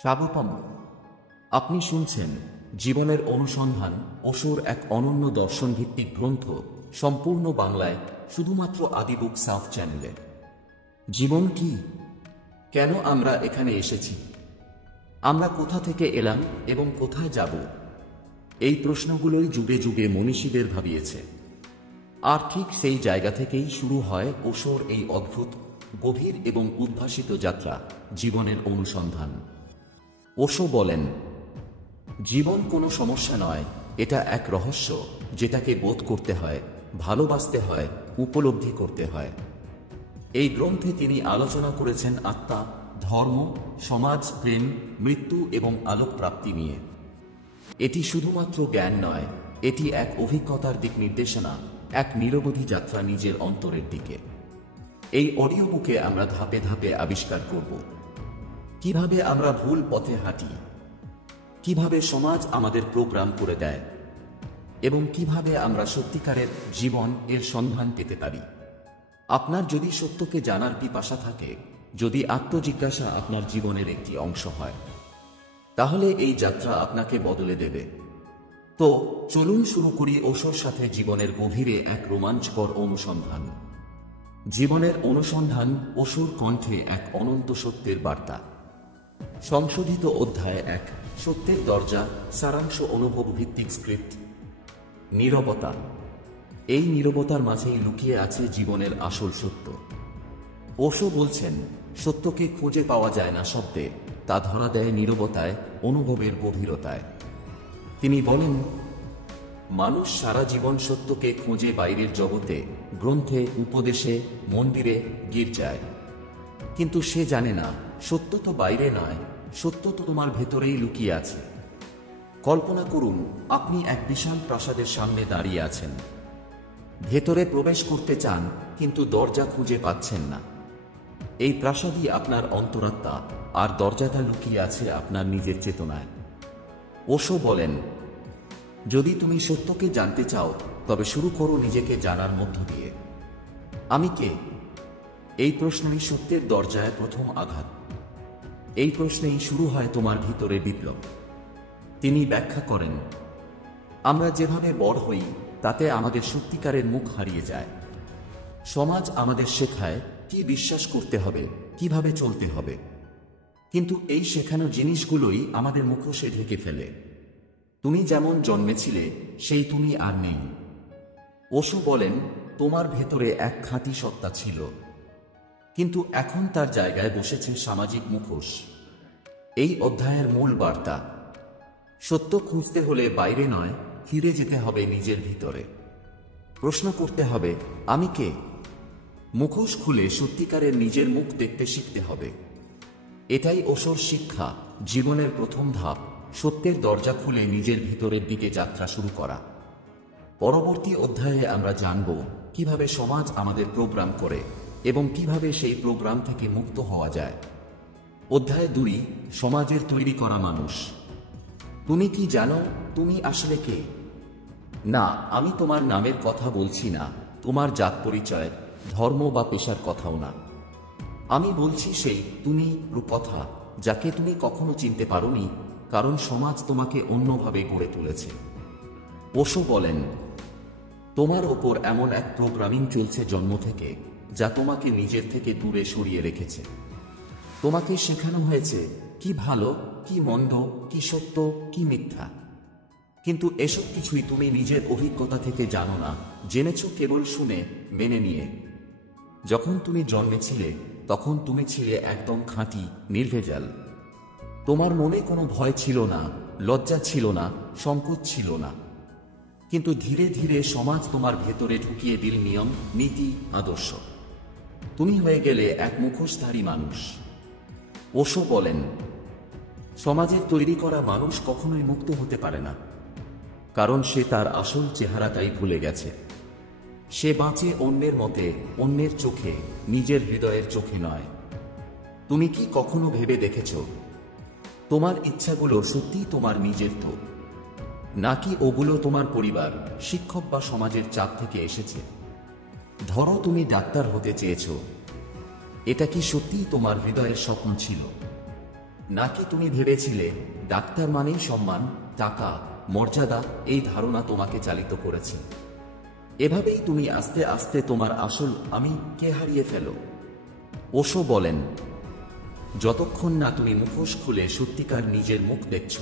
স্বাগতম। আপনি শুনছেন জীবনের অনুসন্ধান ওশোর এক অনন্য দর্শনভিত্তিক গ্রন্থ, সম্পূর্ণ বাংলায়, শুধুমাত্র আদি বুক সাউথ চ্যানেলে। জীবন কি? কেন আমরা এখানে এসেছি? আমরা কোথা থেকে এলাম এবং কোথায় যাব? এই প্রশ্নগুলোই যুগে যুগে মনীষীদের ভাবিয়েছে। আর ঠিক সেই জায়গা থেকেই শুরু হয় ওশোর এই অদ্ভুত, গভীর এবং উদ্ভাসিত যাত্রা, জীবনের অনুসন্ধান। ওশো বলেন, জীবন কোনো সমস্যা নয়, এটা এক রহস্য যেটাকে বোধ করতে হয়, ভালোবাসতে হয়, উপলব্ধি করতে হয়। এই গ্রন্থে তিনি আলোচনা করেছেন আত্মা, ধর্ম, সমাজ, প্রেম, মৃত্যু এবং আলোক প্রাপ্তি নিয়ে। এটি শুধুমাত্র জ্ঞান নয়, এটি এক অভিজ্ঞতার দিক নির্দেশনা, এক নিরবধি যাত্রা নিজের অন্তরের দিকে। এই অডিও বুকে আমরা ধাপে ধাপে আবিষ্কার করব কিভাবে আমরা ভুল পথে হাঁটি, কিভাবে সমাজ আমাদের প্রোগ্রাম করে দেয়, এবং কিভাবে আমরা সত্যিকারের জীবন এর সন্ধান পেতে পারি। আপনার যদি সত্যকে জানার পিপাসা থাকে, যদি আত্মজিজ্ঞাসা আপনার জীবনের একটি অংশ হয়, তাহলে এই যাত্রা আপনাকে বদলে দেবে। তো চলুন শুরু করি ওশোর সাথে জীবনের গভীরে এক রোমাঞ্চকর অনুসন্ধান। জীবনের অনুসন্ধান, ওশোর কণ্ঠে এক অনন্ত সত্যের বার্তা। সংশোধিত অধ্যায় 1, সত্যের দরজা, সারাংশ, অনুভব ভিত্তিক স্ক্রিপ্ট। নীরবতা। এই নীরবতার মাঝেই লুকিয়ে আছে জীবনের আসল সত্য। ওশো বলছেন, সত্যকে খুঁজে পাওয়া যায় না শব্দে, তা ধরা দেয় নীরবতায়, অনুভবের গভীরতায়। তিনি বলেন, মানুষ সারা জীবন সত্যকে খুঁজে বাইরের জগতে, গ্রন্থে, উপদেশে, মন্দিরে, গির্জায়। কিন্তু সে জানে না, সত্য তো বাইরে নয়, সত্য তো তোমার ভেতরেই লুকিয়ে আছে। কল্পনা করুন, আপনি এক বিশাল প্রাসাদের সামনে দাঁড়িয়ে আছেন। ভেতরে প্রবেশ করতে চান, কিন্তু দরজা খুঁজে পাচ্ছেন না। এই প্রাসাদই আপনার অন্তরাত্মা, আর দরজাটা লুকিয়ে আছে আপনার নিজের চেতনায়। ওশো বলেন, যদি তুমি সত্যকে জানতে চাও, তবে শুরু করো নিজেকে জানার মধ্য দিয়ে। আমি কে? এই প্রশ্নই সত্যের দরজায় প্রথম আঘাত। এই প্রশ্নেই শুরু হয় তোমার ভিতরে বিপ্লব। তিনি ব্যাখ্যা করেন, আমরা যেভাবে বড় হই, তাতে আমাদের সত্যিকারের মুখ হারিয়ে যায়। সমাজ আমাদের শেখায় কি বিশ্বাস করতে হবে, কিভাবে চলতে হবে। কিন্তু এই শেখানো জিনিসগুলোই আমাদের মুখোশে ঢেকে ফেলে। তুমি যেমন জন্মেছিলে, সেই তুমি আর নেই। ওশো বলেন, তোমার ভেতরে এক খাঁটি সত্তা ছিল, কিন্তু এখন তার জায়গায় বসেছে সামাজিক মুখোশ। এই অধ্যায়ের মূল বার্তা, সত্য খুঁজতে হলে বাইরে নয়, ফিরে যেতে হবে নিজের ভিতরে। প্রশ্ন করতে হবে, আমি কে? মুখোশ খুলে সত্যিকারের নিজের মুখ দেখতে শিখতে হবে। এটাই ওশোর শিক্ষা, জীবনের প্রথম ধাপ, সত্যের দরজা খুলে নিজের ভিতরের দিকে যাত্রা শুরু করা। পরবর্তী অধ্যায়ে আমরা জানব কিভাবে সমাজ আমাদের প্রোগ্রাম করে এবং কিভাবে সেই প্রোগ্রাম থেকে মুক্ত হওয়া যায়। অধ্যায় 2, সমাজের তৈরি করা মানুষ। তুমি কি জানো তুমি আসলে কে? না, আমি তোমার নামের কথা বলছি না, তোমার জাত পরিচয়, ধর্ম বা পেশার কথাও না। আমি বলছি সেই তুমি রূপকথা, যাকে তুমি কখনো চিনতে পারোনি, কারণ সমাজ তোমাকে অন্যভাবে গড়ে তুলেছে। ওশো বলেন, তোমার ওপর এমন এক প্রোগ্রামিং চলছে জন্ম থেকে, যা তোমাকে নিজের থেকে দূরে সরিয়ে রেখেছে। তোমাকে শেখানো হয়েছে কি ভালো, কি মন্দ, কি সত্য, কি মিথ্যা। কিন্তু এসব কিছুই তুমি নিজের অভিজ্ঞতা থেকে জানো না, জেনেছ কেবল শুনে, মেনে নিয়ে। যখন তুমি জন্মেছিলে, তখন তুমি ছিলে একদম খাঁটি, নির্ভেজাল। তোমার মনে কোনো ভয় ছিল না, লজ্জা ছিল না, সংকোচ ছিল না। কিন্তু ধীরে ধীরে সমাজ তোমার ভেতরে ঢুকিয়ে দিল নিয়ম, নীতি, আদর্শ। তুমি হয়ে গেলে এক মুখোশধারী মানুষ। ওশো বলেন, সমাজের তৈরি করা মানুষ কখনোই মুক্ত হতে পারে না, কারণ সে তার আসল চেহারাটাই ভুলে গেছে। সে বাঁচে অন্যের মতে, অন্যের চোখে, নিজের হৃদয়ের চোখে নয়। তুমি কি কখনো ভেবে দেখেছ, তোমার ইচ্ছাগুলো সত্যিই তোমার নিজের তো, নাকি ওগুলো তোমার পরিবার, শিক্ষক বা সমাজের চাপ থেকে এসেছে? ধরো তুমি ডাক্তার হতে চেয়েছ, এটা কি সত্যিই তোমার হৃদয়ের স্বপ্ন ছিল? নাকি তুমি ভেবেছিলে ডাক্তার মানেই সম্মান, টাকা, মর্যাদা? এই ধারণা তোমাকে চালিত করেছে। এভাবেই তুমি আস্তে আস্তে তোমার আসল আমি কে হারিয়ে ফেলো। ওশো বলেন, যতক্ষণ না তুমি মুখোশ খুলে সত্যিকার নিজের মুখ দেখছ,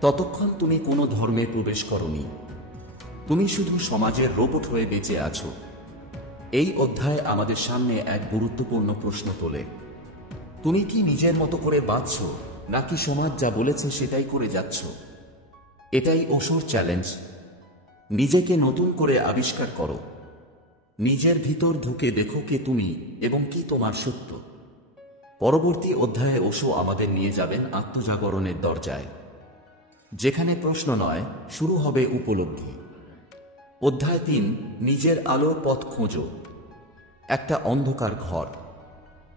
ততক্ষণ তুমি কোনো ধর্মে প্রবেশ করনি। তুমি শুধু সমাজের রোবট হয়ে বেঁচে আছো। এই অধ্যায় আমাদের সামনে এক গুরুত্বপূর্ণ প্রশ্ন তোলে। তুমি কি নিজের মতো করে বাঁচছ, নাকি সমাজ যা বলেছে সেটাই করে যাচ্ছ? এটাই ওশোর চ্যালেঞ্জ। নিজেকে নতুন করে আবিষ্কার করো। নিজের ভিতর ঢুকে দেখো কে তুমি এবং কি তোমার সত্য। পরবর্তী অধ্যায়ে ওশো আমাদের নিয়ে যাবেন আত্মজাগরণের দরজায়, যেখানে প্রশ্ন নয়, শুরু হবে উপলব্ধি। অধ্যায় 3, নিজের আলোর পথ খোঁজো। একটা অন্ধকার ঘর,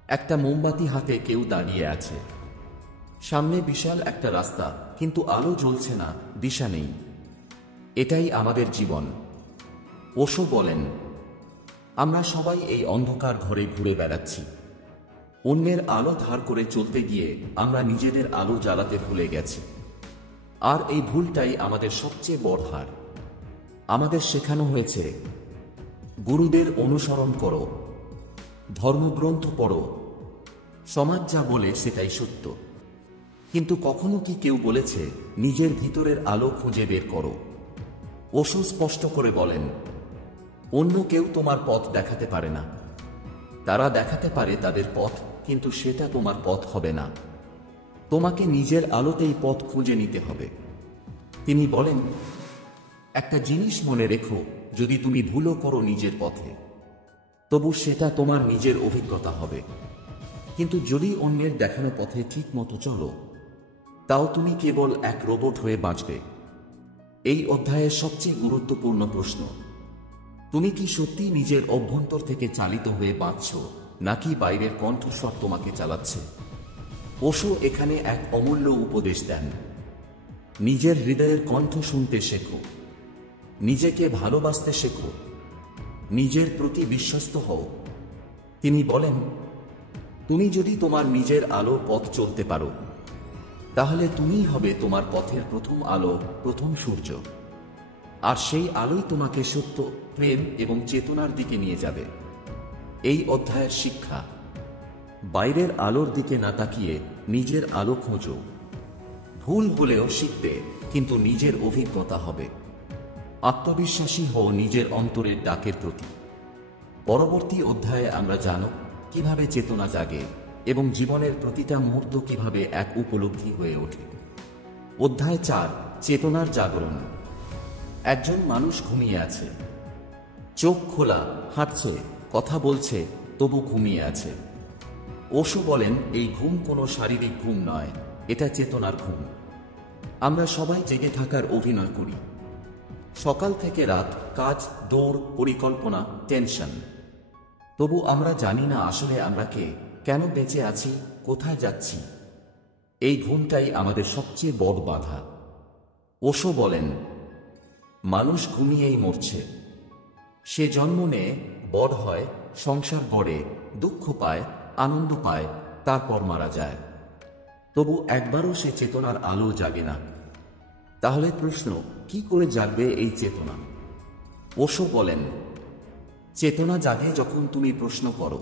একটা মোমবাতি হাতে কেউ দাঁড়িয়ে আছে। সামনে বিশাল একটা রাস্তা, কিন্তু আলো জ্বলছে না, দিশা নেই। এটাই আমাদের জীবন। ওশো বলেন, আমরা সবাই এই অন্ধকার ঘরে ঘুরে বেড়াচ্ছি। অন্যের আলো ধার করে চলতে গিয়ে আমরা নিজেদের আলো জ্বালাতে ভুলে গেছি। আর এই ভুলটাই আমাদের সবচেয়ে বড় হার। আমাদের শেখানো হয়েছে গুরুদের অনুসরণ করো, ধর্মগ্রন্থ পড়ো, সমাজ যা বলে সেটাই সত্য। কিন্তু কখনো কি কেউ বলেছে নিজের ভিতরের আলো খুঁজে বের করো? ওশো স্পষ্ট করে বলেন, অন্য কেউ তোমার পথ দেখাতে পারে না। তারা দেখাতে পারে তাদের পথ, কিন্তু সেটা তোমার পথ হবে না। তোমাকে নিজের আলোতেই পথ খুঁজে নিতে হবে। তিনি বলেন, একটা জিনিস মনে রেখো, যদি তুমি ভুলও করো নিজের পথে, তবু সেটা তোমার নিজের অভিজ্ঞতা হবে। কিন্তু যদি অন্যের দেখানো পথে ঠিক মতো চলো, তাও তুমি কেবল এক রোবট হয়ে বাঁচবে। এই অধ্যায়ের সবচেয়ে গুরুত্বপূর্ণ প্রশ্ন, তুমি কি সত্যি নিজের অভ্যন্তর থেকে চালিত হয়ে বাঁচছ, নাকি বাইরের কণ্ঠস্বর তোমাকে চালাচ্ছে? ওশো এখানে এক অমূল্য উপদেশ দেন। নিজের হৃদয়ের কণ্ঠ শুনতে শেখো, নিজেকে ভালোবাসতে শেখো, নিজের প্রতি বিশ্বস্ত হও। তিনি বলেন, তুমি যদি তোমার নিজের আলো পথ চলতে পারো, তাহলে তুমিই হবে তোমার পথের প্রথম আলো, প্রথম সূর্য। আর সেই আলোই তোমাকে সত্য, প্রেম এবং চেতনার দিকে নিয়ে যাবে। এই অধ্যায়ের শিক্ষা, বাইরের আলোর দিকে না তাকিয়ে নিজের আলো খোঁজো। ভুল হলেও শিখবে, কিন্তু নিজের অভিজ্ঞতা হবে। আত্মবিশ্বাসী হও নিজের অন্তরের ডাকের প্রতি। পরবর্তী অধ্যায়ে আমরা জানব কিভাবে চেতনা জাগে এবং জীবনের প্রতিটা মুহূর্ত কিভাবে এক উপলব্ধি হয়ে ওঠে। অধ্যায় 4, চেতনার জাগরণ। একজন মানুষ ঘুমিয়ে আছে, চোখ খোলা, হাঁটছে, কথা বলছে, তবু ঘুমিয়ে আছে। ওশো বলেন, এই ঘুম কোনো শারীরিক ঘুম নয়, এটা চেতনার ঘুম। আমরা সবাই জেগে থাকার অভিনয় করি। সকাল থেকে রাত, কাজ, দৌড়, পরিকল্পনা, টেনশন। তবু আমরা জানি না আসলে আমরা কে, কেন বেঁচে আছি, কোথায় যাচ্ছি। এই ঘুমটাই আমাদের সবচেয়ে বড় বাধা। ওশো বলেন, মানুষ ঘুমিয়েই মরছে। সে জন্ম নেয়, বড় হয়, সংসার গড়ে, দুঃখ পায়, আনন্দ পায়, তারপর মারা যায়। তবু একবারও সে চেতনার আলো জাগে না। তাহলে প্রশ্ন, কি করে জাগবে এই চেতনা? ওশো বলেন, চেতনা জাগে যখন তুমি প্রশ্ন করো।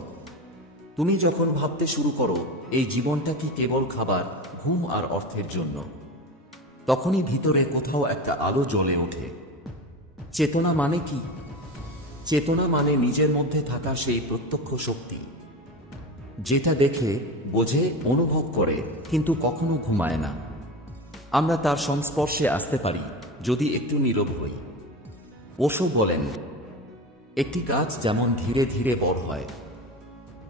তুমি যখন ভাবতে শুরু করো, এই জীবনটা কি কেবল খাবার, ঘুম আর অর্থের জন্য? তখনই ভিতরে কোথাও একটা আলো জ্বলে ওঠে। চেতনা মানে কি? চেতনা মানে নিজের মধ্যে থাকা সেই প্রত্যক্ষ শক্তি, যেটা দেখে, বোঝে, অনুভব করে, কিন্তু কখনো ঘুমায় না। আমরা তার সংস্পর্শে আসতে পারি যদি একটু নীরব হই। ওশো বলেন, একটি গাছ যেমন ধীরে ধীরে বড় হয়,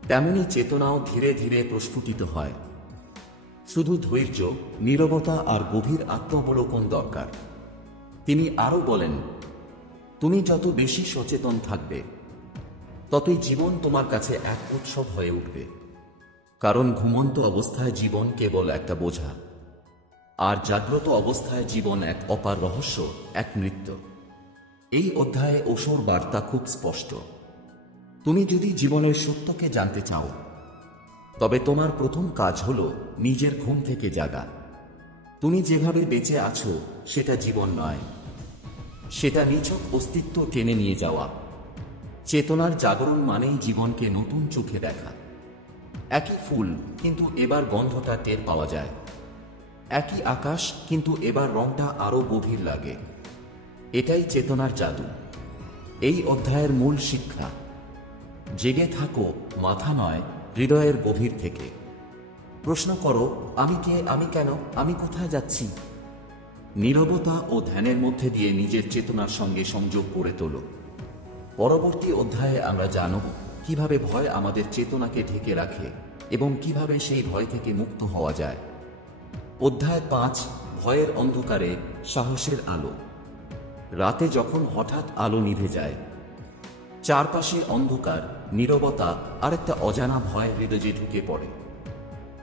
তেমনি চেতনাও ধীরে ধীরে প্রস্ফুটিত হয়। শুধু ধৈর্য, নীরবতা আর গভীর আত্মাবলোকন দরকার। তিনি আরও বলেন, তুমি যত বেশি সচেতন থাকবে, ততই জীবন তোমার কাছে এক উৎসব হয়ে উঠবে। কারণ ঘুমন্ত অবস্থায় জীবন কেবল একটা বোঝা, আর জাগ্রত অবস্থায় জীবন এক অপার রহস্য, এক নৃত্য। এই অধ্যায়ে ওশোর বার্তা খুব স্পষ্ট। তুমি যদি জীবনের সত্যকে জানতে চাও, তবে তোমার প্রথম কাজ হলো নিজের ঘুম থেকে জাগা। তুমি যেভাবে বেঁচে আছো সেটা জীবন নয়, সেটা নিছক অস্তিত্ব টেনে নিয়ে যাওয়া। চেতনার জাগরণ মানেই জীবনকে নতুন চোখে দেখা। একই ফুল, কিন্তু এবার গন্ধটা টের পাওয়া যায়। একই আকাশ, কিন্তু এবার রংটা আরো গভীর লাগে। এটাই চেতনার জাদু। এই অধ্যায়ের মূল শিক্ষা, জেগে থাকো, মাথা নয়, হৃদয়ের গভীর থেকে। প্রশ্ন করো, আমি কে, আমি কেন, আমি কোথায় যাচ্ছি? নীরবতা ও ধ্যানের মধ্যে দিয়ে নিজের চেতনার সঙ্গে সংযোগ করে তোলো। পরবর্তী অধ্যায়ে আমরা জানব কিভাবে ভয় আমাদের চেতনাকে ঢেকে রাখে এবং কিভাবে সেই ভয় থেকে মুক্ত হওয়া যায়। অধ্যায় ৫, ভয়ের অন্ধকারে সাহসের আলো। রাতে যখন হঠাৎ আলো নিভে যায়, চারপাশে অন্ধকার, নীরবতা আর একটা অজানা ভয় হৃদয়ে ঢুকে পড়ে।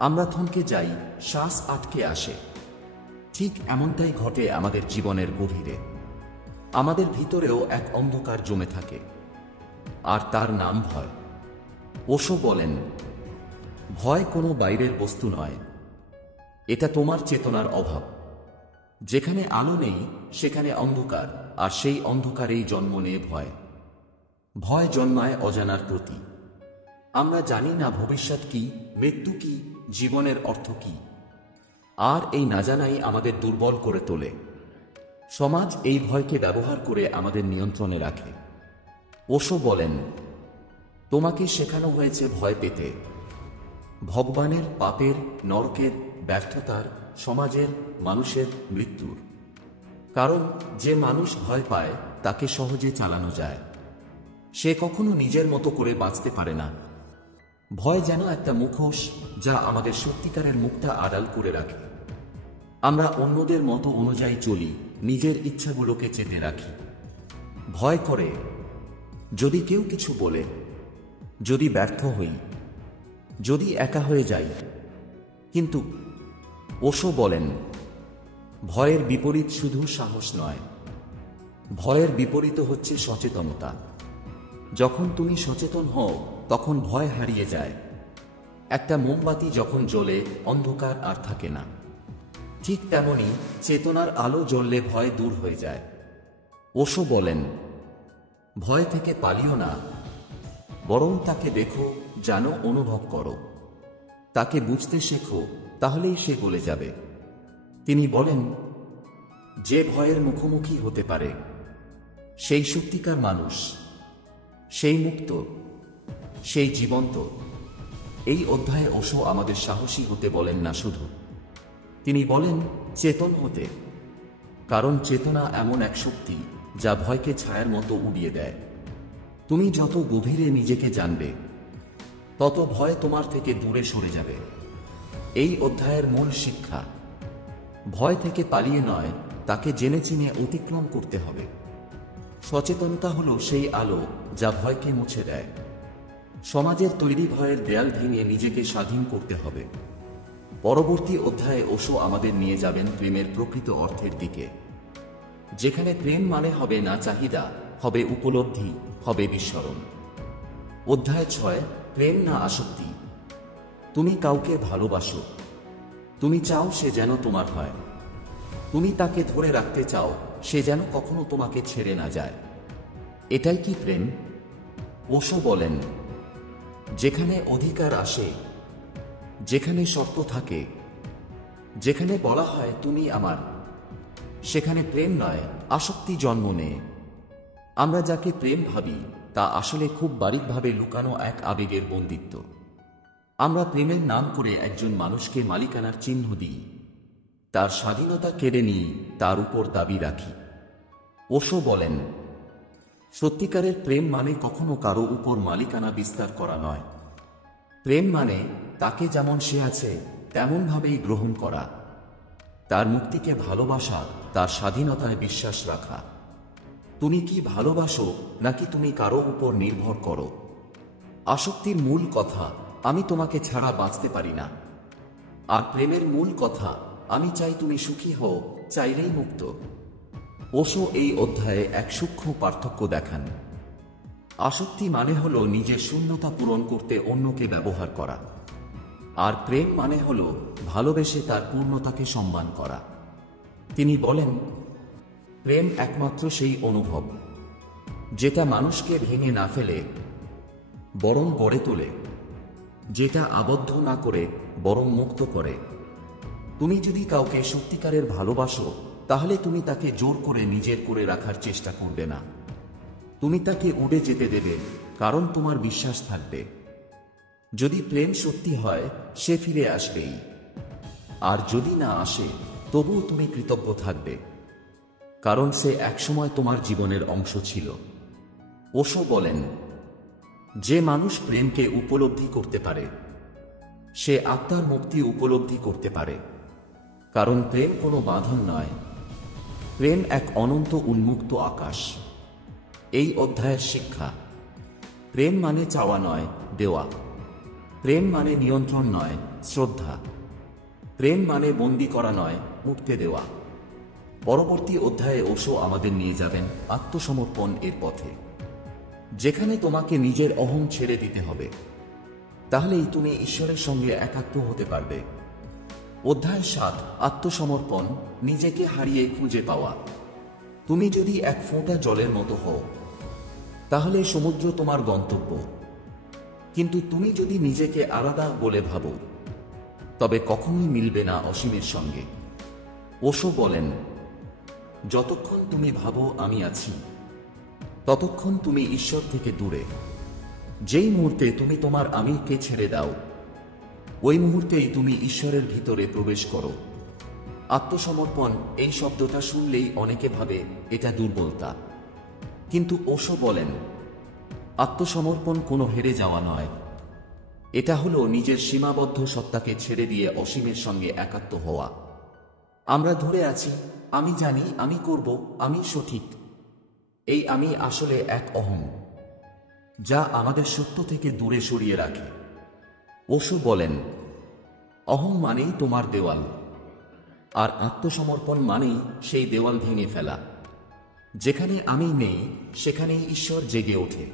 আমরা থমকে যাই, শ্বাস আটকে আসে। ঠিক এমনটাই ঘটে আমাদের জীবনের গভীরে। আমাদের ভিতরেও এক অন্ধকার জমে থাকে, আর তার নাম ভয়। ওশো বলেন, ভয় কোনো বাইরের বস্তু নয়, এটা তোমার চেতনার অভাব। যেখানে আলো নেই সেখানে অন্ধকার, আর সেই অন্ধকারেই জন্ম নেয় ভয়। ভয় জন্মায় অজানার প্রতি। আমরা জানি না ভবিষ্যৎ কি, মৃত্যু কি, জীবনের অর্থ কি। আর এই না জানাই আমাদের দুর্বল করে তোলে। সমাজ এই ভয়কে ব্যবহার করে আমাদের নিয়ন্ত্রণে রাখে। ওশো বলেন, তোমাকে শেখানো হয়েছে ভয় পেতে। ভগবানের, পাপের, নরকের, ব্যর্থতার, সমাজের, মানুষের, মৃত্যুর। কারণ যে মানুষ ভয় পায় তাকে সহজে চালানো যায়। সে কখনো নিজের মতো করে বাঁচতে পারে না। ভয় যেন একটা মুখোশ, যা আমাদের সত্যিকারের মুখটা আড়াল করে রাখে। আমরা অন্যদের মতো অনুযায়ী চলি, নিজের ইচ্ছাগুলোকে চেপে রাখি। ভয় করে যদি কেউ কিছু বলে, যদি ব্যর্থ হই, যদি একা হয়ে যাই। কিন্তু ওশো বলেন, ভয়ের বিপরীত শুধু সাহস নয়, ভয়ের বিপরীত হচ্ছে সচেতনতা। যখন তুমি সচেতন হও তখন ভয় হারিয়ে যায়। একটা মোমবাতি যখন জ্বলে অন্ধকার আর থাকে না, ঠিক তেমনি চেতনার আলো জ্বললে ভয় দূর হয়ে যায়। ওশো বলেন, ভয় থেকে পালিও না, বরং তাকে দেখো, জানো, অনুভব করো। তাকে বুঝতে শেখো, তাহলেই সে গলে যাবে। তিনি বলেন, যে ভয়ের মুখোমুখি হতে পারে সেই সত্যিকার মানুষ, সেই মুক্ত, সেই জীবন্ত। এই অধ্যায়ে ওশো আমাদের সাহসী হতে বলেন না শুধু, তিনি বলেন চেতন হতে। কারণ চেতনা এমন এক শক্তি যা ভয়কে ছায়ার মতো উড়িয়ে দেয়। তুমি যত গভীরে নিজেকে জানবে, তত ভয় তোমার থেকে দূরে সরে যাবে। এই অধ্যায়ের মূল শিক্ষা, ভয় থেকে পালিয়ে নয়, তাকে জেনে চিনে অতিক্রম করতে হবে। সচেতনতা হলো সেই আলো যা ভয়কে মুছে দেয়। সমাজের তৈরি ভয়ের দেয়াল ভেঙে নিজেকে স্বাধীন করতে হবে। পরবর্তী অধ্যায়ে ওশো আমাদের নিয়ে যাবেন প্রেমের প্রকৃত অর্থের দিকে, যেখানে প্রেম মানে হবে না চাহিদা, হবে উপলব্ধি, হবে বিস্মরণ। অধ্যায় 6, প্রেম না আসক্তি। তুমি কাউকে ভালোবাসো, তুমি চাও সে যেন তোমার হয়। তুমি তাকে ধরে রাখতে চাও, সে যেন কখনো তোমাকে ছেড়ে না যায়। এটাই কি প্রেম? ওশো বলেন, যেখানে অধিকার আসে, যেখানে শর্ত থাকে, যেখানে বলা হয় তুমি আমার, সেখানে প্রেম নয়, আসক্তি জন্ম নেয়। আমরা যাকে প্রেম ভাবি তা আসলে খুব বারিকভাবে লুকানো এক আবেগের বন্দিত্ব। আমরা প্রেমের নাম করে একজন মানুষকে মালিকানার চিহ্ন দিই, তার স্বাধীনতা কেড়ে নিই, তার উপর দাবি রাখি। ওশো বলেন, সত্যিকারের প্রেম মানে কখনো কারো উপর মালিকানা বিস্তার করা নয়। প্রেম মানে তাকে যেমন সে আছে তেমনভাবেই গ্রহণ করা, তার মুক্তিকে ভালোবাসা, তার স্বাধীনতায় বিশ্বাস রাখা। তুমি কি ভালোবাসো নাকি তুমি কারো উপর নির্ভর করো? আসক্তির মূল কথা, আমি তোমাকে ছাড়া বাঁচতে পারি না। আর প্রেমের মূল কথা, আমি চাই তুমি সুখী হও, চাইলেই মুক্ত। ওশো এই অধ্যায়ে এক সূক্ষ্ম পার্থক্য দেখান। আসক্তি মানে হলো নিজের শূন্যতা পূরণ করতে অন্যকে ব্যবহার করা। আর প্রেম মানে হলো ভালোবেসে তার পূর্ণতাকে সম্মান করা। তিনি বলেন, প্রেম একমাত্র সেই অনুভব যেটা মানুষকে ভেঙে না ফেলে বরং গড়ে তোলে, যেটা আবদ্ধ না করে বরং মুক্ত করে। তুমি যদি কাউকে সত্যিকারের ভালোবাসো, তাহলে তুমি তাকে জোর করে নিজের করে রাখার চেষ্টা করবে না। তুমি তাকে উড়ে যেতে দেবে, কারণ তোমার বিশ্বাস থাকবে যদি প্রেম সত্যি হয় সে ফিরে আসবেই, আর যদি না আসে তবুও তুমি কৃতজ্ঞ থাকবে, কারণ সে একসময় তোমার জীবনের অংশ ছিল। ওশো বলেন, যে মানুষ প্রেমকে উপলব্ধি করতে পারে সে আত্মার মুক্তি উপলব্ধি করতে পারে, কারণ প্রেম কোনো বাঁধন নয়, প্রেম এক অনন্ত উন্মুক্ত আকাশ। এই অধ্যায়ের শিক্ষা: প্রেম মানে চাওয়া নয়, দেওয়া। প্রেম মানে নিয়ন্ত্রণ নয়, শ্রদ্ধা। প্রেম মানে বন্দী করা নয়, মুক্তি দেওয়া। পরবর্তী অধ্যায়ে ওশো আমাদের নিয়ে যাবেন আত্মসমর্পণ এর পথে, যেখানে তোমাকে নিজের অহং ছেড়ে দিতে হবে, তাহলেই তুমি ঈশ্বরের সঙ্গে একাত্ম হতে পারবে। অধ্যায় 7: আত্মসমর্পণ, নিজেকে হারিয়ে খুঁজে পাওয়া। তুমি যদি এক ফোঁটা জলের মতো হও, তাহলে সমুদ্র তোমার গন্তব্য। কিন্তু তুমি যদি নিজেকে আলাদা বলে ভাবো, তবে কখনোই মিলবে না অসীমের সঙ্গে। ওশো বলেন, যতক্ষণ তুমি ভাবো আমি আছি, ততক্ষণ তুমি ঈশ্বর থেকে দূরে। যেই মুহূর্তে তুমি তোমার আমিকে ছেড়ে দাও, ওই মুহূর্তেই তুমি ঈশ্বরের ভিতরে প্রবেশ করো। আত্মসমর্পণ এই শব্দটা শুনলেই অনেকে ভাবে এটা দুর্বলতা, কিন্তু ওশো বলেন, আত্মসমর্পণ কোনো হেরে যাওয়া নয়, এটা হলো নিজের সীমাবদ্ধ সত্তাকে ছেড়ে দিয়ে অসীমের সঙ্গে একাত্ম হওয়া। আমরা ধরে আছি, আমি জানি, আমি করব, আমি সঠিক। এই আমি আসলে এক অহং, যা আমাদের সত্য থেকে দূরে সরিয়ে রাখে। ওশো বলেন, অহং মানেই তোমার দেওয়াল, আর আত্মসমর্পণ মানেই সেই দেওয়াল ভেঙে ফেলা। যেখানে আমি নেই সেখানেই ঈশ্বর জেগে ওঠে।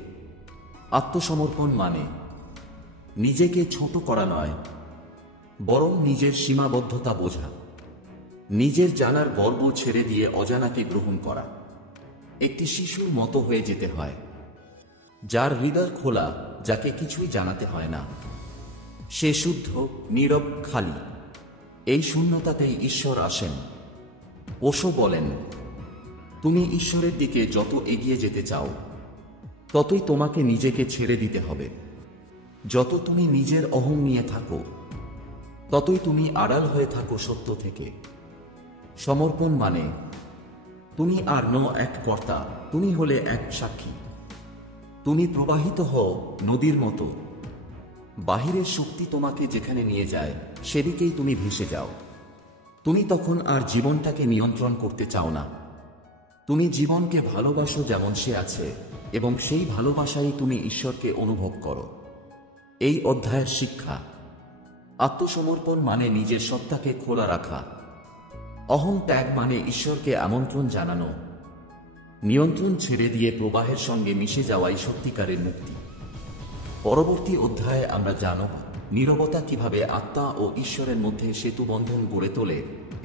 আত্মসমর্পণ মানে নিজেকে ছোট করা নয়, বরং নিজের সীমাবদ্ধতা বোঝা, নিজের জানার গর্ব ছেড়ে দিয়ে অজানাকে গ্রহণ করা। একটি শিশুর মতো হয়ে যেতে হয়, যার হৃদয় খোলা, যাকে কিছুই জানাতে হয় না। সে শুদ্ধ, নীরব, খালি। এই শূন্যতাতেই ঈশ্বর আসেন। ওশো বলেন, তুমি ঈশ্বরের দিকে যত এগিয়ে যেতে চাও, ততই তোমাকে নিজেকে ছেড়ে দিতে হবে। যত তুমি নিজের অহং নিয়ে থাকো, ততই তুমি আড়াল হয়ে থাকো সত্য থেকে। সমর্পণ মানে তুমি আর ন এক কর্তা, তুমি হলে এক সাক্ষী। তুমি প্রবাহিত হও নদীর মতো, বাহিরের শক্তি তোমাকে যেখানে নিয়ে যায় সেদিকেই তুমি ভেসে যাও। তুমি তখন আর জীবনটাকে নিয়ন্ত্রণ করতে চাও না, তুমি জীবনকে ভালোবাসো যেমন সে আছে, এবং সেই ভালোবাসাই তুমি ঈশ্বরকে অনুভব করো। এই অধ্যায়ের শিক্ষা: আত্মসমর্পণ মানে নিজের সত্তাকে খোলা রাখা। অহং ত্যাগ মানে ঈশ্বরকে আমন্ত্রণ জানানো। নিয়ন্ত্রণ ছেড়ে দিয়ে প্রবাহের সঙ্গে মিশে যাওয়াই সত্যিকারের মুক্তি। পরবর্তী অধ্যায়ে আমরা জানব নীরবতা কিভাবে আত্মা ও ঈশ্বরের মধ্যে সেতু বন্ধন গড়ে তোলে,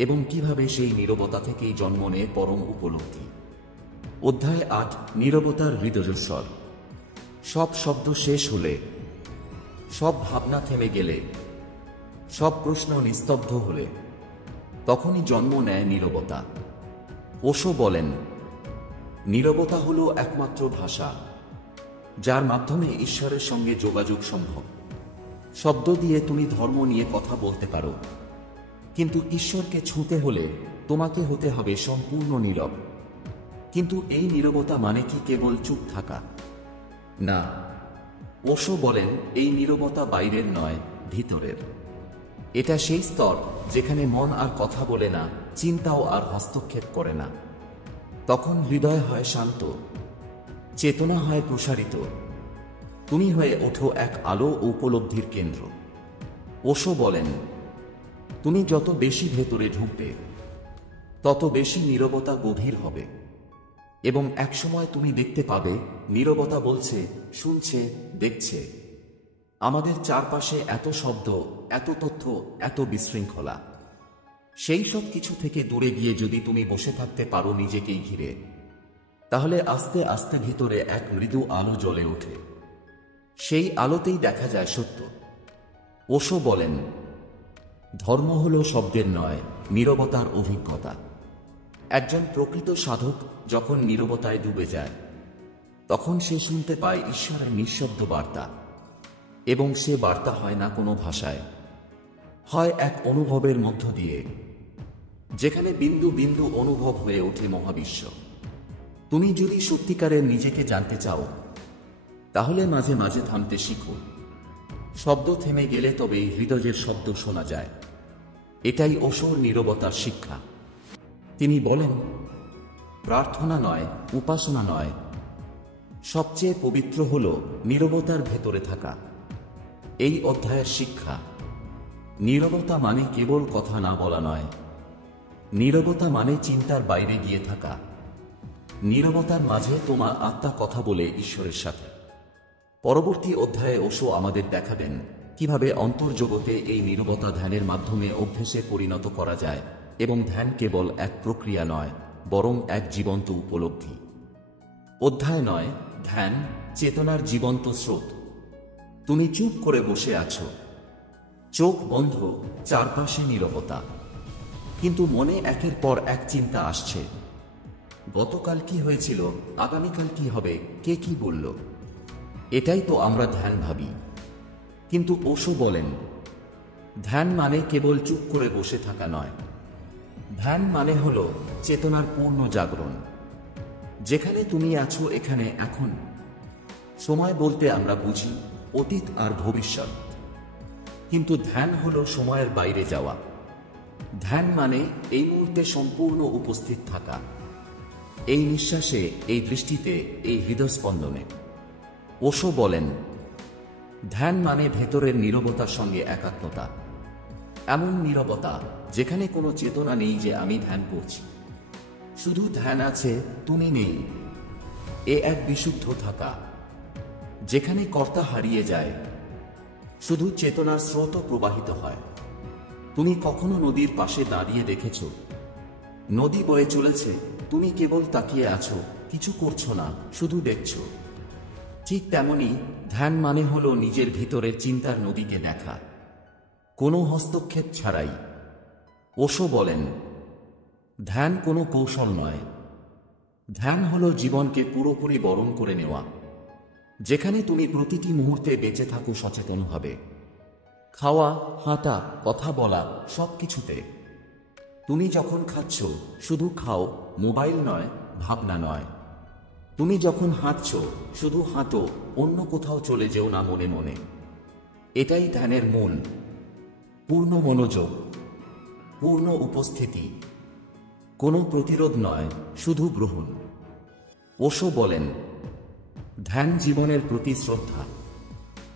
এবং কিভাবে সেই নীরবতা থেকেই জন্ম নেয় পরম উপলব্ধি। অধ্যায় 8: নীরবতার হৃদয়স্বর। সব শব্দ শেষ হলে, সব ভাবনা থেমে গেলে, সব প্রশ্ন নিস্তব্ধ হলে, তখনই জন্ম নেয় নীরবতা। ওশো বলেন, নীরবতা হলো একমাত্র ভাষা, যার মাধ্যমে ঈশ্বরের সঙ্গে যোগাযোগ সম্ভব। শব্দ দিয়ে তুমি ধর্ম নিয়ে কথা বলতে পারো, কিন্তু ঈশ্বরকে ছুঁতে হলে তোমাকে হতে হবে সম্পূর্ণ নীরব। কিন্তু এই নীরবতা মানে কি কেবল চুপ থাকা? না, ওশো বলেন, এই নীরবতা বাইরের নয়, ভিতরের। এটা সেই স্তর যেখানে মন আর কথা বলে না, চিন্তাও আর হস্তক্ষেপ করে না। তখন হৃদয় হয় শান্ত, চেতনা হয় প্রসারিত, তুমি হয়ে ওঠো এক আলো ও উপলব্ধির কেন্দ্র। ওশো বলেন, তুমি যত বেশি ভেতরে ঢুকবে, তত বেশি নীরবতা গভীর হবে, এবং একসময় তুমি দেখতে পাবে নীরবতা বলছে, শুনছে, দেখছে। আমাদের চারপাশে এত শব্দ, এত তথ্য, এত বিশৃঙ্খলা। সেই সব কিছু থেকে দূরে গিয়ে যদি তুমি বসে থাকতে পারো নিজেকেই ঘিরে, তাহলে আস্তে আস্তে ভিতরে এক মৃদু আলো জ্বলে ওঠে। সেই আলোতেই দেখা যায় সত্য। ওশো বলেন, ধর্ম হল শব্দের নয়, নীরবতার অভিজ্ঞতা। একজন প্রকৃত সাধক যখন নীরবতায় ডুবে যায়, তখন সে শুনতে পায় ঈশ্বরের নিঃশব্দ বার্তা। এবং সে বার্তা হয় না কোনো ভাষায়, হয় এক অনুভবের মধ্য দিয়ে, যেখানে বিন্দু বিন্দু অনুভব হয়ে ওঠে মহাবিশ্ব। তুমি যদি সত্যিকারের নিজেকে জানতে চাও, তাহলে মাঝে মাঝে থামতে শিখো। শব্দ থেমে গেলে তবেই হৃদয়ের শব্দ শোনা যায়। এটাই ওশোর নীরবতার শিক্ষা। তিনি বলেন, প্রার্থনা নয়, উপাসনা নয়, সবচেয়ে পবিত্র হল নীরবতার ভেতরে থাকা। এই অধ্যায়ের শিক্ষা, নীরবতা মানে কেবল কথা না বলা নয়। নীরবতা মানে চিন্তার বাইরে গিয়ে থাকা। নীরবতার মাঝে তোমার আত্মা কথা বলে ঈশ্বরের সাথে। পরবর্তী অধ্যায়ে ওশো আমাদের দেখাবেন কিভাবে অন্তর্জগতে এই নীরবতা ধ্যানের মাধ্যমে অভ্যেসে পরিণত করা যায়, এবং ধ্যান কেবল এক প্রক্রিয়া নয়, বরং এক জীবন্ত উপলব্ধি। অধ্যায় 9, ধ্যান, চেতনার জীবন্ত স্রোত। তুমি চুপ করে বসে আছো, চোখ বন্ধ, চারপাশে নীরবতা, কিন্তু মনে একের পর এক চিন্তা আসছে। গতকাল কি হয়েছিল, আগামীকাল কি হবে, কে কি বলল। এটাই তো আমরা ধ্যান ভাবি। কিন্তু ওশো বলেন, ধ্যান মানে কেবল চুপ করে বসে থাকা নয়। ধ্যান মানে হলো চেতনার পূর্ণ জাগরণ, যেখানে তুমি আছো এখানে এখন। সময় বলতে আমরা বুঝি অতীত আর ভবিষ্যৎ, কিন্তু ধ্যান হলো সময়ের বাইরে যাওয়া। ধ্যান মানে এই মুহূর্তে সম্পূর্ণ উপস্থিত থাকা, এই নিঃশ্বাসে, এই দৃষ্টিতে, এই হৃদস্পন্দনে। ওশো বলেন, ধ্যান মানে ভেতরের নীরবতার সঙ্গে একাত্মতা। এমন নীরবতা যেখানে কোনো চেতনা নেই যে আমি ধ্যান করছি, শুধু ধ্যান আছে, তুমি নেই। এ এক বিশুদ্ধ থাকা, যেখানে কর্তা হারিয়ে যায়, শুধু চেতনার স্রোত প্রবাহিত হয়। তুমি কখনো নদীর পাশে দাঁড়িয়ে দেখেছ? নদী বয়ে চলেছে, তুমি কেবল তাকিয়ে আছো, কিছু করছো না, শুধু দেখছো। ঠিক তেমনি ধ্যান মানে হলো নিজের ভিতরের চিন্তার নদীকে দেখা, কোনো হস্তক্ষেপ ছাড়াই। ওশো বলেন, ধ্যান কোনো কৌশল নয়, ধ্যান হলো জীবনকে পুরোপুরি বরণ করে নেওয়া, যেখানে তুমি প্রতিটি মুহূর্তে বেঁচে থাকো সচেতনভাবে। খাওয়া, হাঁটা, কথা বলা, সব কিছুতে। তুমি যখন খাচ্ছ, শুধু খাও, মোবাইল নয়, ভাবনা নয়। তুমি যখন হাঁটছো, শুধু হাঁটো, অন্য কোথাও চলে যেও না মনে মনে। এটাই ধ্যানের মূল, পূর্ণ মনোযোগ, পূর্ণ উপস্থিতি, কোনো প্রতিরোধ নয়, শুধু গ্রহণ। ওশো বলেন, ধ্যান জীবনের প্রতি শ্রদ্ধা।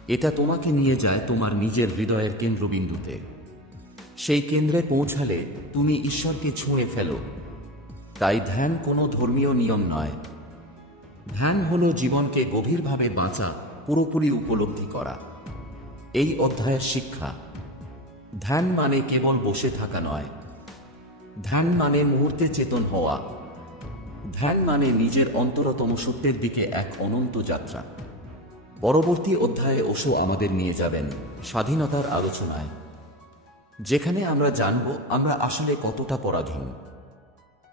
এটা তোমাকে নিয়ে যায় তোমার নিজের হৃদয়ের কেন্দ্রবিন্দুতে। সেই কেন্দ্রে পৌঁছালে তুমি ঈশ্বরকে ছুঁয়ে ফেলো। তাই ধ্যান কোনো ধর্মীয় নিয়ম নয়, ধ্যান হলো জীবনকে গভীরভাবে বাঁচা, পুরোপুরি উপলব্ধি করা। এই অধ্যায়ের শিক্ষা, ধ্যান মানে কেবল বসে থাকা নয়, ধ্যান মানে মুহূর্তে চেতন হওয়া। ধ্যান মানে নিজের অন্তরতম সত্যের দিকে এক অনন্ত যাত্রা। পরবর্তী অধ্যায়ে ওশো আমাদের নিয়ে যাবেন স্বাধীনতার আলোচনায়, যেখানে আমরা জানব আমরা আসলে কতটা পরাধীন,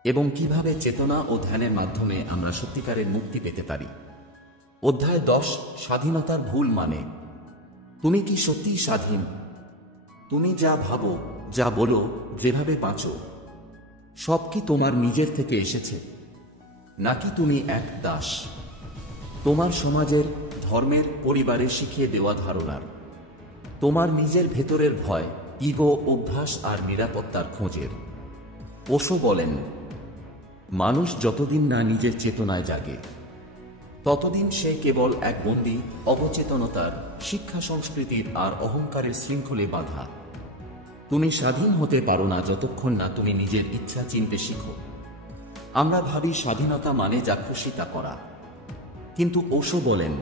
এবং কিভাবে চেতনা ও ধ্যানের মাধ্যমে আমরা সত্যিকারের মুক্তি পেতে পারি। অধ্যায় 10, স্বাধীনতার ভুল মানে। তুমি কি সত্যিই স্বাধীন? তুমি যা ভাবো, যা বলো, যেভাবে বাঁচো, সব কি তোমার নিজের থেকে এসেছে, নাকি তুমি এক দাস তোমার সমাজের, ধর্মের, পরিবারে শিখিয়ে দেওয়া ধারণার? তোমার নিজের ভেতরের ভয়, ইগো, অভ্যাস আর নিরাপত্তার খোঁজের। ওশো বলেন, মানুষ যতদিন না নিজের চেতনায় জাগে, ততদিন সে কেবল এক বন্দী, অবচেতনতার, শিক্ষা, সংস্কৃতির আর অহংকারের শৃঙ্খলে বাঁধা। তুমি স্বাধীন হতে পারো না যতক্ষণ না তুমি নিজের ইচ্ছা চিনতে শিখো। আমরা ভাবি স্বাধীনতা মানে যা খুশি তা করা, কিন্তু ওশো বলেন,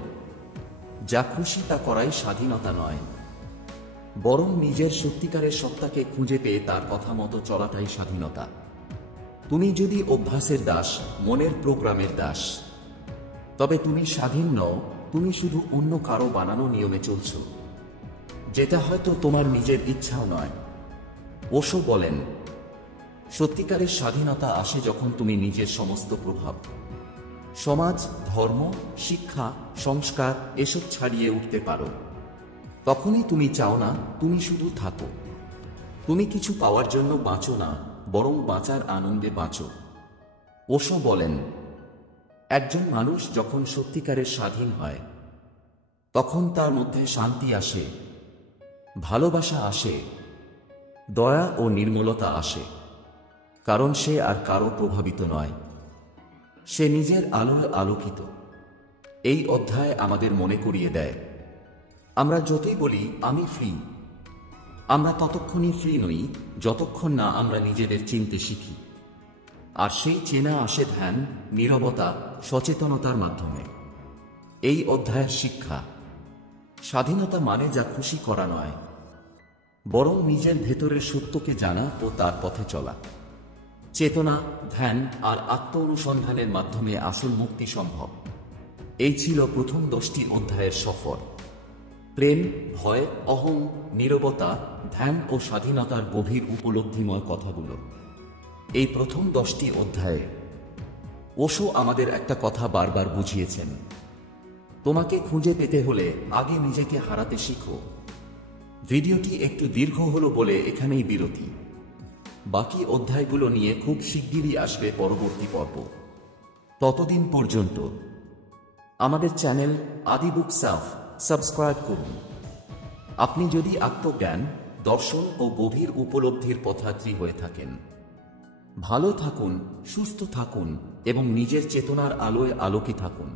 যা খুশি তা করাই স্বাধীনতা নয়, বরং নিজের সত্যিকারের সত্তাকে খুঁজে পেয়ে তার কথা মতো চলাটাই স্বাধীনতা। তুমি যদি অভ্যাসের দাস, মনের প্রোগ্রামের দাস, তবে তুমি স্বাধীন নও। তুমি শুধু অন্য কারো বানানো নিয়মে চলছ, যেটা হয়তো তোমার নিজের ইচ্ছাও নয়। ওশো বলেন, সত্যিকারের স্বাধীনতা আসে যখন তুমি নিজের সমস্ত প্রভাব, সমাজ, ধর্ম, শিক্ষা, সংস্কার এসব ছাড়িয়ে উঠতে পারো। তখনই তুমি চাও না, তুমি শুধু থাকো। তুমি কিছু পাওয়ার জন্য বাঁচো না, বরং বাঁচার আনন্দে বাঁচো। ওশো বলেন, একজন মানুষ যখন সত্যিকারের স্বাধীন হয়, তখন তার মধ্যে শান্তি আসে, ভালোবাসা আসে, দয়া ও নির্মলতা আসে। কারণ সে আর কারো প্রভাবিত নয়, সে নিজের আলোয় আলোকিত। এই অধ্যায় আমাদের মনে করিয়ে দেয়, আমরা যতই বলি আমি ফ্রি, আমরা ততক্ষণই ফ্রি নই যতক্ষণ না আমরা নিজেদের চিনতে শিখি। আর সেই চেনা আসে ধ্যান, নীরবতা, সচেতনতার মাধ্যমে। এই অধ্যায়ের শিক্ষা, স্বাধীনতা মানে যা খুশি করা নয়, বরং নিজের ভেতরের সত্যকে জানা ও তার পথে চলা। চেতনা, ধ্যান আর আত্ম অনুসন্ধানের মাধ্যমে আসল মুক্তি সম্ভব। এই ছিল প্রথম 10টি অধ্যায়ের সফর। প্রেম, ভয়, অহং, নীরবতা, ধ্যান ও স্বাধীনতার গভীর উপলব্ধিময় কথাগুলো। এই প্রথম 10টি অধ্যায়ে ওশো আমাদের একটা কথা বারবার বুঝিয়েছেন, তোমাকে খুঁজে পেতে হলে আগে নিজেকে হারাতে শিখো। ভিডিওটি একটু দীর্ঘ হলো বলে এখানেই বিরতি। বাকি অধ্যায়গুলো নিয়ে খুব শিগগিরই আসবে পরবর্তী পর্ব। ততদিন পর্যন্ত আমাদের চ্যানেল আদি বুক সাফ সাবস্ক্রাইব করুন। আপনি যদি আত্মজ্ঞান, দর্শন ও গভীর উপলব্ধির পথযাত্রী হয়ে থাকেন। ভালো থাকুন, সুস্থ থাকুন এবং নিজের চেতনার আলোয় আলোকে থাকুন।